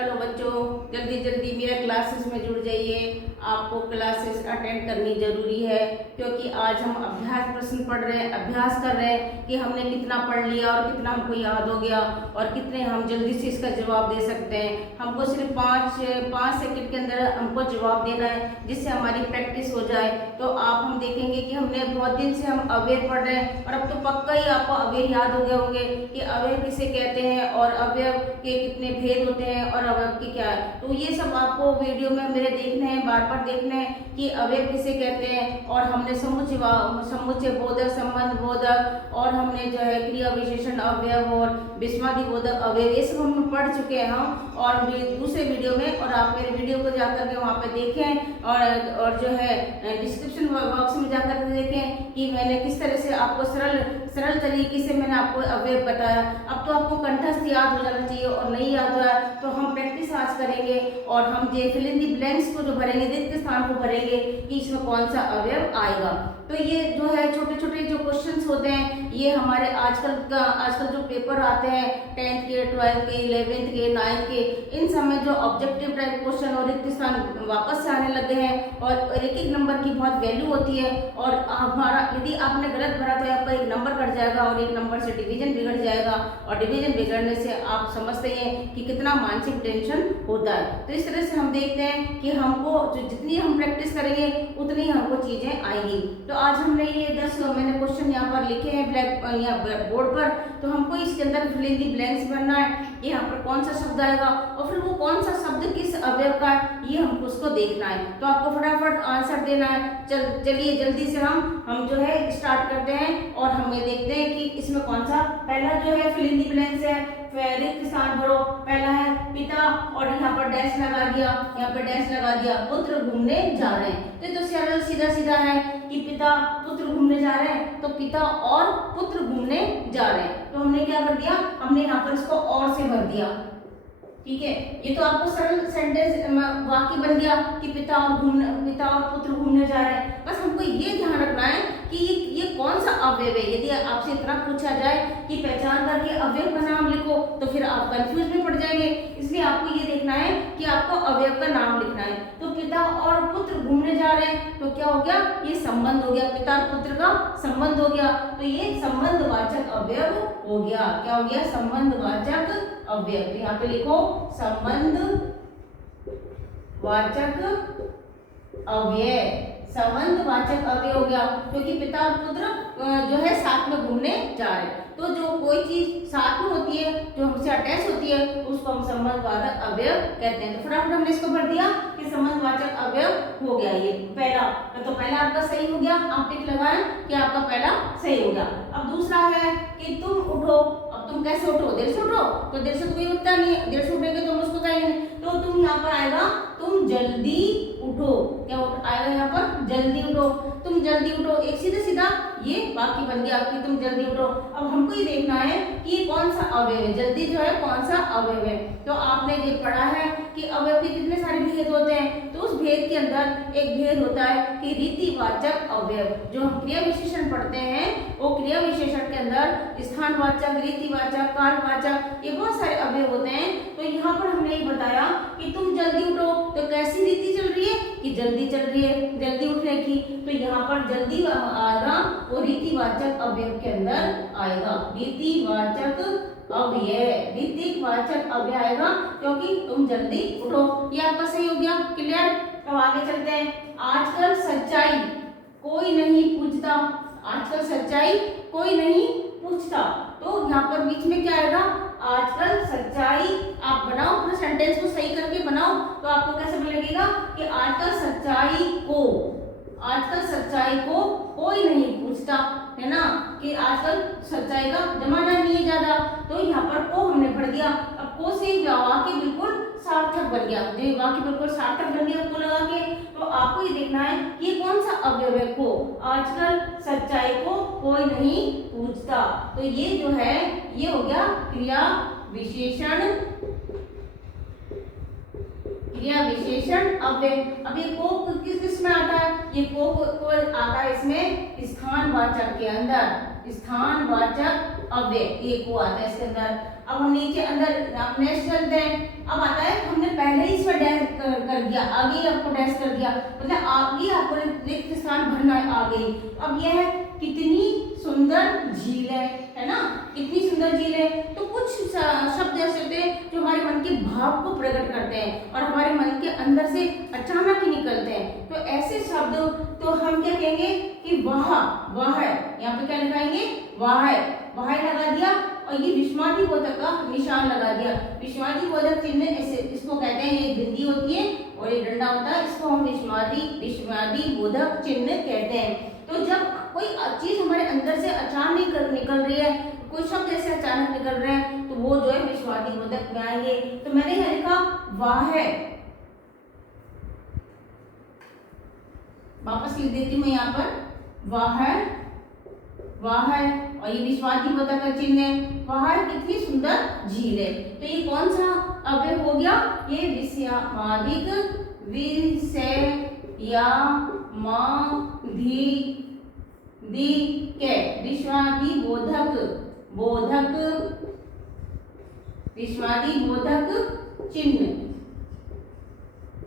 Hello बच्चों, जल्दी जल्दी मेरे क्लासेस में जुड़ जाइए। आपको क्लासेस अटेंड करनी ज़रूरी है क्योंकि आज हम अभ्यास प्रश्न पढ़ रहे हैं, अभ्यास कर रहे हैं कि हमने कितना पढ़ लिया और कितना हमको याद हो गया और कितने हम जल्दी से इसका जवाब दे सकते हैं। हमको सिर्फ पाँच सेकंड के अंदर हमको जवाब देना है जिससे हमारी प्रैक्टिस हो जाए। तो आप हम देखेंगे कि हमने बहुत दिन से हम अवयव पढ़ रहे हैं और अब तो पक्का ही आपको अवयव याद हो गए होंगे कि अवयव किसे कहते हैं और अवयव के कितने भेद होते हैं और अवयव की क्या है। तो ये सब आपको वीडियो में मेरे देखने हैं, बार बार देखने हैं कि अवयव किसे कहते हैं। और हमने समुच्चय बोधक, संबंध बोधक और हमने जो है क्रिया विशेषण अवयव और विस्मादि बोधक अवयव ये सब हम पढ़ चुके हैं हम और दूसरे वीडियो में। और आप मेरे वीडियो को जाकर के वहाँ पे देखें और जो है डिस्क्रिप्शन बॉक्स में जाकर के देखें कि मैंने किस तरह से आपको सरल तरीके से मैंने आपको अवयव बताया। अब तो आपको कंठस्थ याद हो जाना चाहिए और नहीं याद हुआ तो हम प्रैक्टिस आज करेंगे और हम ये फिल इन दी ब्लैंक्स को जो भरेंगे, रिक्त स्थान को भरेंगे कि इसमें कौन सा अवयव आएगा। तो ये जो है छोटे छोटे जो क्वेश्चंस होते हैं ये हमारे आजकल जो पेपर आते हैं 10th के, 12th के, 11th के, 9th के, इन सब में जो ऑब्जेक्टिव टाइप क्वेश्चन और रिक्त स्थान वापस से आने लगे हैं और एक एक नंबर की बहुत वैल्यू होती है। और हमारा यदि आपने गलत भरा तो आपका एक नंबर कट जाएगा और एक नंबर से डिवीजन बिगड़ जाएगा और डिवीजन बिगड़ने से आप समझते हैं कि कितना मानसिक टेंशन होता है। तो इस तरह से हम देखते हैं कि हमको जितनी हम प्रैक्टिस करेंगे उतनी हमको चीजें आएंगी। तो आज हमने ये 10 मैंने क्वेश्चन यहाँ पर लिखे हैं ब्लैक बोर्ड पर। तो हमको इसके अंदर फिल इन दी ब्लैंक्स भरना है, यहाँ पर कौन सा शब्द आएगा और फिर वो कौन सा शब्द किस अवयव का है ये हमको उसको देखना है। तो आपको फटाफट आंसर देना है। चलिए जल्दी से हम जो है स्टार्ट करते हैं और हम ये देखते हैं कि इसमें कौन सा पहला जो है फिल इन दी ब्लैंक्स है। रिक्त स्थान भरो। पहला है पिता और यहाँ पर डैश लगा दिया, यहाँ पर डैश लगा दिया, पुत्र घूमने जा रहे हैं। तो सरल सीधा सीधा है कि पिता पुत्र घूमने जा रहे हैं तो पिता और पुत्र घूमने जा रहे हैं। तो हमने क्या कर दिया, हमने यहाँ पर इसको और से भर दिया। ठीक है, ये तो आपको सरल सेंटेंस वाक्य बन गया कि पिता और पुत्र घूमने जा रहे हैं। बस हमको ये ध्यान रखना है कि ये कौन सा अवयव है। यदि आपसे इतना पूछा जाए कि पहचान करके अवयव का नाम लिखो तो फिर आप कंफ्यूज में पड़ जाएंगे। इसलिए आपको ये देखना है कि आपको अवयव का नाम लिखना है। तो पिता और पुत्र घूमने जा रहे हैं तो क्या हो गया, ये संबंध हो गया, पिता और पुत्र का संबंध हो गया। तो ये संबंधवाचक अवयव हो गया। क्या हो गया, संबंधवाचक अवयव। यहाँ पे लिखो संबंधवाचक अवयव। संबंधवाचक अवयव हो गया क्योंकि पिता और पुत्र जो है साथ में घूमने जा रहे हैं। तो जो कोई चीज साथ में होती है जो हमसे अटैच होती है उसको हम संबंधवाचक अवयव कहते हैं। तो फटाफट हमने इसको भर दिया कि संबंधवाचक अवयव हो गया ये पहला। तो पहला आपका सही हो गया, आप टिक लगाएं कि आपका पहला सही हो गया। अब दूसरा है कि तुम उठो। अब तुम कैसे उठो, देर से उठो तो देर से कोई उठता नहीं है, देर से उठेंगे तो हम उसको कहेंगे। तो तुम यहाँ पर आएगा तुम जल्दी उठो। क्या आएगा यहाँ पर, जल्दी उठो, तुम जल्दी उठो। एक सीधा सीधा ये वाक्य बन गया कि तुम जल्दी उठो। अब हमको ये देखना है कि ये कौन सा अवयव है, जल्दी जो है कौन सा अवयव है। तो आपने ये पढ़ा है कि अवयव के कितने सारे भेद होते हैं। तो उस भेद के अंदर एक भेद होता है कि रीतिवाचक अवयव। जो हम क्रिया विशेषण पढ़ते हैं वो क्रिया विशेषण के अंदर स्थानवाचक, रीतिवाचक, कालवाचक ये बहुत सारे अवयव होते हैं। तो यहाँ पर हमने ये बताया कि तुम जल्दी उठो तो कैसी रीति चल रही है कि जल्दी चल रही है, जल्दी उठने की। तो यहाँ पर जल्दी आएगा वो रीतिवाचक अवयव के अंदर आएगा। रीतिवाचक अवयव, रीतिवाचक अवयव आएगा क्योंकि तुम जल्दी उठो। ये आपका सही हो गया, क्लियर। तो आगे चलते हैं। आजकल सच्चाई कोई नहीं पूछता। आजकल सच्चाई कोई नहीं पूछता। तो यहाँ पर बीच में क्या आएगा, आजकल सच्चाई। आप बनाओ अपने सेंटेंस को सही करके बनाओ तो आपको कैसे लगेगा कि आजकल सच्चाई को कोई नहीं पूछता, है ना। कि आजकल सच्चाई का जमाना नहीं है ज्यादा। तो यहाँ पर को हमने भर दिया। अब को से वाक्य बिल्कुल सार्थक बन गया। जो वाक्य बिल्कुल सार्थक बन गया को लगा के। तो आपको ये देखना है कि ये कौन सा अवयव है, को। आजकल सच्चाई को कोई नहीं पूछता। तो ये जो है ये हो गया क्रिया विशेषण अवयव। अब ये को किस में आता है, ये को आता है इसमें स्थानवाचक के अंदर। स्थानवाचक अवयव ये को आता है इसके अंदर। अब हम नीचे अंदर नेक्स्ट चलते हैं। अब आता है हमने पहले ही इसमें डैश कर दिया, आगे ही आपको डैश कर दिया, मतलब आगे आपको रिक्त स्थान भरना है आगे। अब यह कितनी सुंदर झील है ना, कितनी सुंदर झील है। तो कुछ शब्द ऐसे होते हैं जो हमारे मन के भाव को प्रकट करते हैं और हमारे मन के अंदर से अचानक ही निकलते हैं। तो ऐसे शब्द तो हम क्या कहेंगे कि वाह, वाह, यहाँ पे क्या लगाएंगे, वाह, वाह लगा दिया और ये विस्मयादि बोधक का निशान लगा दिया। विस्मयादि बोधक चिन्ह ऐसे इसको कहते हैं, ये बिंदी होती है और ये डंडा होता है, इसको हम विस्मयादि बोधक चिन्ह कहते हैं। तो जब कोई चीज हमारे अंदर से अचानक निकल रही है, कोई शब्द ऐसे अचानक निकल रहे हैं, तो वो जो है विस्मयादि बोधक में आएंगे। तो मैंने यहाँ लिखा वाह, वापस लिख देती हूँ मैं यहाँ पर, वाह, वाह, और ये विस्मयादि बोधक का चिन्ह है। वाह कितनी सुंदर झील है। तो ये कौन सा अवयव हो गया, ये विस्मयादिक, विस्मयादि बोधक चिन्ह,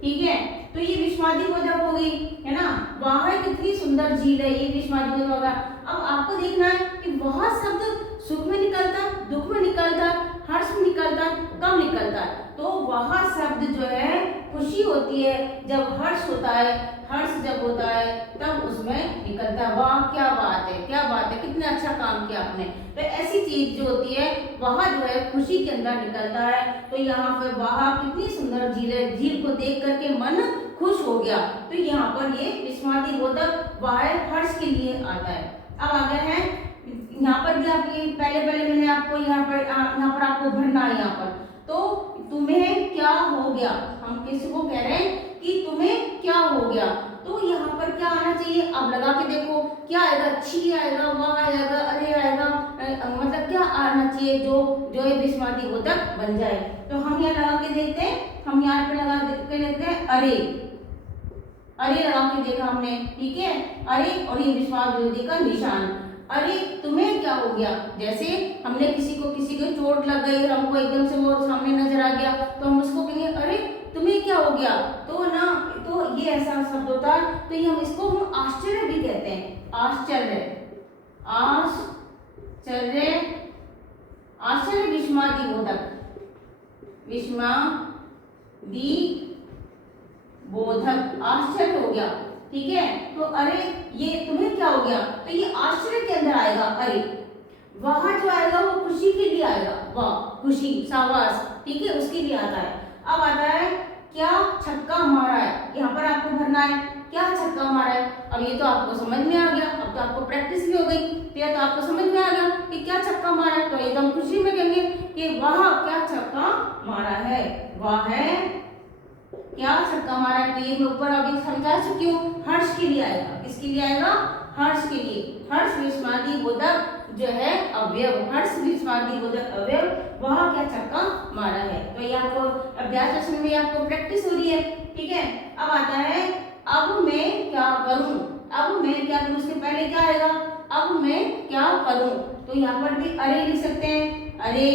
ठीक है। तो ये विस्मयादि बोधक हो गई, है ना। वाह कितनी सुंदर झील है, ये विस्मयादि बोधक होगा। अब आपको देखना है कि वह शब्द सुख में निकलता, दुख में निकलता, हर्ष में निकलता, कब निकलता है। तो वह शब्द जो है खुशी होती है जब हर्ष होता है, हर्ष जब होता है तब उसमें निकलता है। वाह क्या बात है, क्या बात है, कितना अच्छा काम किया आपने। तो ऐसी चीज जो होती है वह जो है खुशी के अंदर निकलता है। तो यहाँ पर वाह कितनी सुंदर झील है, झील को देख करके मन खुश हो गया। तो यहाँ पर ये विस्मयादि बोधक वाह हर्ष के लिए आता है। अब आ गए हैं यहाँ पर भी आपकी पहले मैंने आपको यहाँ पर आपको भरना है। यहाँ पर तो तुम्हें क्या हो गया, हम किसी को कह रहे हैं कि तुम्हें क्या हो गया। तो यहाँ पर क्या आना चाहिए, अब लगा के देखो क्या आएगा, छी आएगा, वाह आएगा, अरे आएगा, मतलब क्या आना चाहिए जो है विस्मयादि बोधक बन जाए। तो हम यहाँ लगा के देखते हैं, हम यहाँ पे लगा के देखते हैं अरे, अरे लगा के देखा हमने, ठीक है, अरे, और ये विस्मयादि बोधक का निशान। अरे तुम्हें क्या हो गया, जैसे हमने किसी को चोट लग गई और हमको एकदम से वो सामने नजर आ गया, तो हम उसको कहेंगे अरे तुम्हें क्या हो गया। तो ना, तो ये ऐसा शब्द होता है। तो ये हम इसको हम आश्चर्य भी कहते हैं, आश्चर्य, आश्चर्य, आश्चर्य विस्मयादि बोधक, विस्मयादि बोधक आश्चर्य हो गया, ठीक है। तो अरे ये तुम्हें क्या हो गया, तो ये आश्चर्य के अंदर आएगा अरे। वहां जो आएगा वो खुशी के लिए आएगा, वाह खुशी, शाबाश, ठीक है, उसके लिए आता है। अब आता है क्या छक्का मारा है, यहाँ पर आपको भरना है क्या छक्का मारा है। अब ये तो आपको समझ में आ गया, अब तो आपको प्रैक्टिस भी हो गई, तो ये तो आपको समझ में आ गया कि क्या छक्का मारा है। तो एकदम खुशी में कहेंगे कि वाह क्या छक्का मारा है, वाह है क्या छक्का मारा है। तो ये मैं ऊपर अभी समझा चुकी हूँ, हर्ष के लिए आएगा, किसके लिए आएगा, हर्ष के लिए। हर्ष विस्मयादि बोधक जो है अवयव, हर्ष विस्मयादि बोधक अवयव, वह क्या छक्का मारा है। तो ये आपको अभ्यास प्रश्न में आपको प्रैक्टिस हो रही है, ठीक है। अब आता है अब मैं क्या करूं, अब मैं क्या करूं, उसके पहले क्या आएगा, अब मैं क्या करूं। तो यहाँ पर भी अरे लिख सकते हैं, अरे,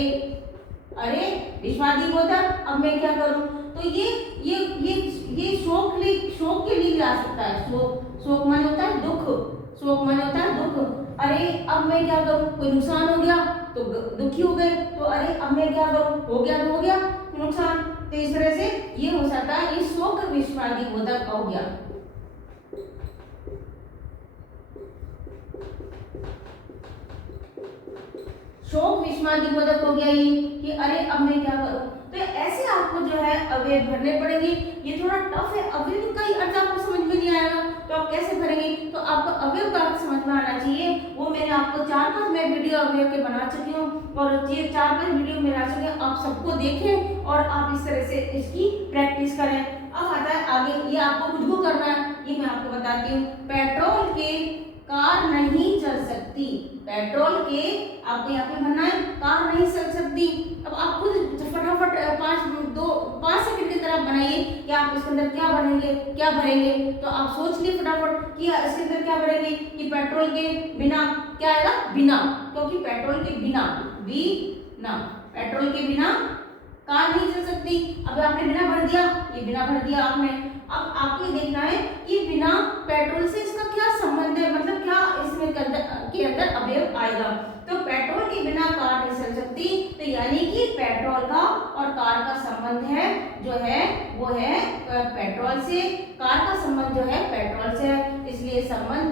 अरे विस्मयादि बोधक, अब मैं क्या करूं। तो ये शोक के लिए भी आ सकता है। शोक माने होता है दुख, शोक माने होता है दुख। अरे अब मैं क्या करूं, कोई नुकसान हो गया तो दुखी हो गए, तो अरे अब मैं क्या करूं, हो गया तो हो गया नुकसान। तो इस तरह से ये हो सकता है, ये शोक विस्मयादि बोधक हो गया। शोक विस्मयादि बोधक हो गया ये कि अरे अब मैं क्या करूं। तो ऐसे आपको जो है अवयव भरने पड़ेंगे। ये थोड़ा टफ है, अवयव का ही अर्थ आपको समझ में नहीं आएगा तो आप कैसे भरेंगे। तो आपको अवयव का अर्थ समझ में आना चाहिए, वो मैंने आपको 4-5 मैं वीडियो अवयव के बना चुकी हूँ और ये 4-5 वीडियो मेरे आ चुके हैं। आप सबको देखें और आप इस तरह से इसकी प्रैक्टिस करें। अब आता है आगे, ये आपको खुद को करना है, ये मैं आपको बताती हूँ। पेट्रोल के कार नहीं चल सकती, पेट्रोल के आपको यहाँ पे भरना है, कार नहीं चल सकती। अब आप खुद फटाफट 5 सेकंड की तरह बनाइए कि आप इसके अंदर क्या भरेंगे, क्या भरेंगे। तो आप सोच लिए फटाफट कि इसके अंदर क्या भरेंगे कि पेट्रोल के बिना क्या आएगा, बिना, क्योंकि पेट्रोल के बिना, बिना, पेट्रोल के बिना कार नहीं चल सकती। अब आपने बिना भर दिया, ये बिना भर दिया आपने। अब आपको ये देखना है कि बिना पेट्रोल से इसका क्या संबंध है, मतलब क्या इसमें के अंदर अवयव आएगा। तो पेट्रोल के बिना कार नहीं चल सकती, तो यानी कि पेट्रोल का और कार का संबंध है जो है वो है पेट्रोल से। कार का संबंध जो है पेट्रोल से है, इसलिए संबंध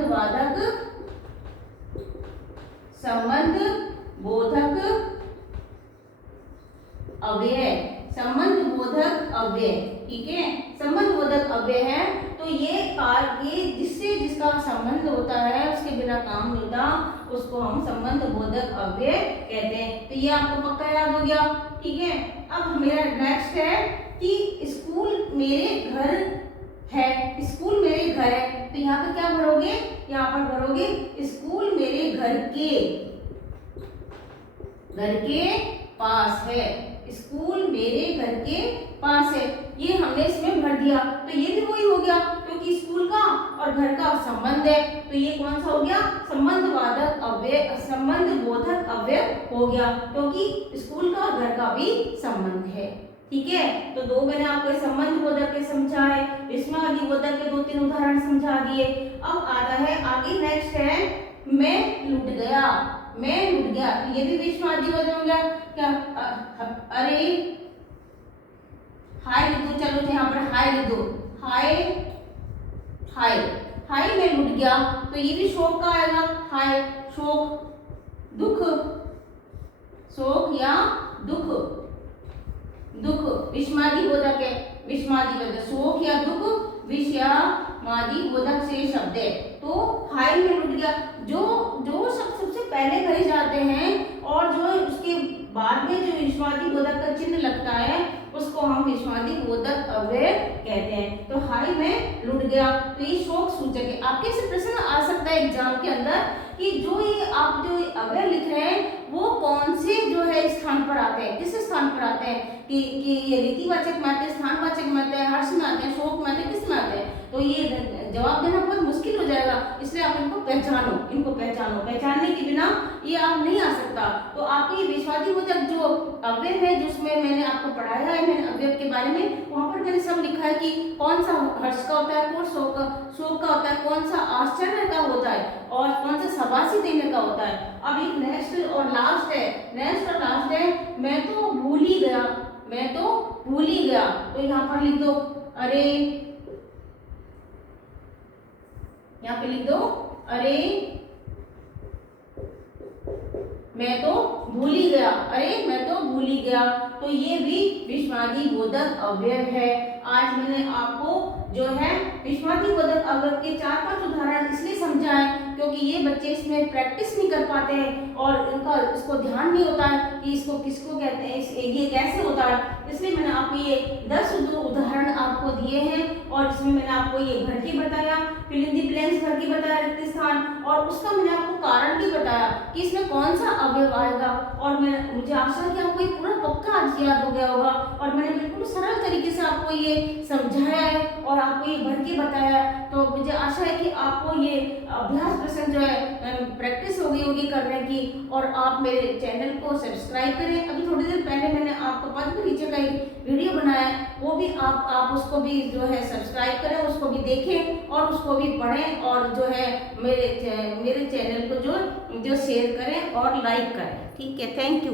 बोधक अव्यय, संबंध बोधक अव्यय, ठीक है, संबंध बोधक अव्यय है। तो ये कार के जिससे जिसका संबंध होता है उसके बिना काम नहीं होता, उसको हम संबंध बोधक अव्यय कहते हैं। तो ये आपको पक्का याद हो गया, ठीक है। अब मेरा नेक्स्ट है कि स्कूल मेरे घर है, स्कूल मेरे घर है, तो यहाँ पे क्या भरोगे, यहाँ पर भरोगे स्कूल मेरे घर के पास है, स्कूल मेरे घर के पास है, ये हमने इसमें भर दिया। तो ये भी वही हो गया, क्योंकि स्कूल का और घर का संबंध है, तो ये कौन सा हो गया, संबंध बोधक अव्यय हो गया, क्योंकि स्कूल का और घर का भी संबंध है, ठीक है। तो दो मैंने आपको संबंध बोधक के समझाए, विस्मयादि बोधक के 2-3 उदाहरण समझा दिए। अब आता है आगे, नेक्स्ट है मैं लुट गया, मैं लुट गया, तो ये भी विस्मयादि बोधक हो गया। क्या अरे हाय लिख दो, चलो यहाँ पर हाय लिख दो, हाय हाय हाय मैं लुट गया, तो ये भी शोक का आएगा, हाय शोक, दुख, शोक या दुख, दुख विस्मयादि बोधक है, विस्मयादि बोधक, शोक या दुख विस्मयादि बोधक से शब्द है। तो हाय में लुट गया, जो शब्द सबसे पहले भरे जाते हैं और जो उसके बाद में जो विस्मयादि बोधक का चिन्ह लगता है उसको हम विस्मयादि बोधक अव्यय कहते हैं। तो हाय में लुट गया, तो ये शोक सूचक है। आपके से प्रश्न आ सकता है एग्जाम के अंदर कि जो ये आप जो अव्यय लिख रहे हैं वो कौन से जो है स्थान पर आते हैं, किस स्थान पर आते हैं, कि ये रीतिवाचक में आते हैं, स्थानवाचक में आते हैं, हर्ष में आते हैं, शोक में आते हैं, किस में आते हैं। तो ये जवाब देना बहुत मुश्किल हो जाएगा, इसलिए आप इनको पहचानो, पहचानने के बिना ये आप नहीं आ सकता। तो आपको ये विस्मयादि बोधक जो अव्यय है जिसमें मैंने आपको पढ़ाया है, मैंने अव्यय के बारे में वहां पर मैंने सब लिखा है कि कौन सा हर्ष का होता है, कौन शोक का होता है, कौन सा आश्चर्य का होता है और कौन सा शाबाशी देने का होता है। अब एक नेक्स्ट और लास्ट है मैं तो भूल ही गया, तो यहाँ पर लिख दो अरे, यहाँ पे लिख दो अरे मैं तो भूल ही गया, अरे मैं तो भूल ही गया, तो ये भी विस्मयादि बोधक अव्यय है। आज मैंने आपको जो है विस्मयादि बोधक अव्यय के 4-5 उदाहरण इसलिए समझाए क्योंकि ये बच्चे इसमें प्रैक्टिस नहीं कर पाते हैं और इनका इसको ध्यान नहीं होता है कि इसको किसको कहते हैं, ये कैसे होता है। इसलिए मैंने आपको ये 10 उदाहरण आपको दिए हैं और इसमें मैंने आपको ये भर के बताया, फिल इन द ब्लैंक्स भर के बताया, रिक्त स्थान, और उसका मैंने आपको कारण भी बताया कि इसमें कौन सा अवयव आएगा। और मुझे आशा है कि आपको ये पूरा पक्का आज याद हो गया होगा और मैंने बिल्कुल सरल तरीके से आपको ये समझाया है और आपको ये भर के बताया है। तो मुझे आशा है कि आपको ये अभ्यास प्रश्न जो है प्रैक्टिस हो गई होगी करने की, और आप मेरे चैनल को सब्सक्राइब करें। अभी थोड़ी देर पहले मैंने आपको पद के नीचे का एक वीडियो बनाया है, वो भी आप उसको भी जो है सब्सक्राइब करें, उसको भी देखें और उसको भी पढ़ें और जो है मेरे चैनल को जो शेयर करें और लाइक करें। ठीक है, थैंक यू।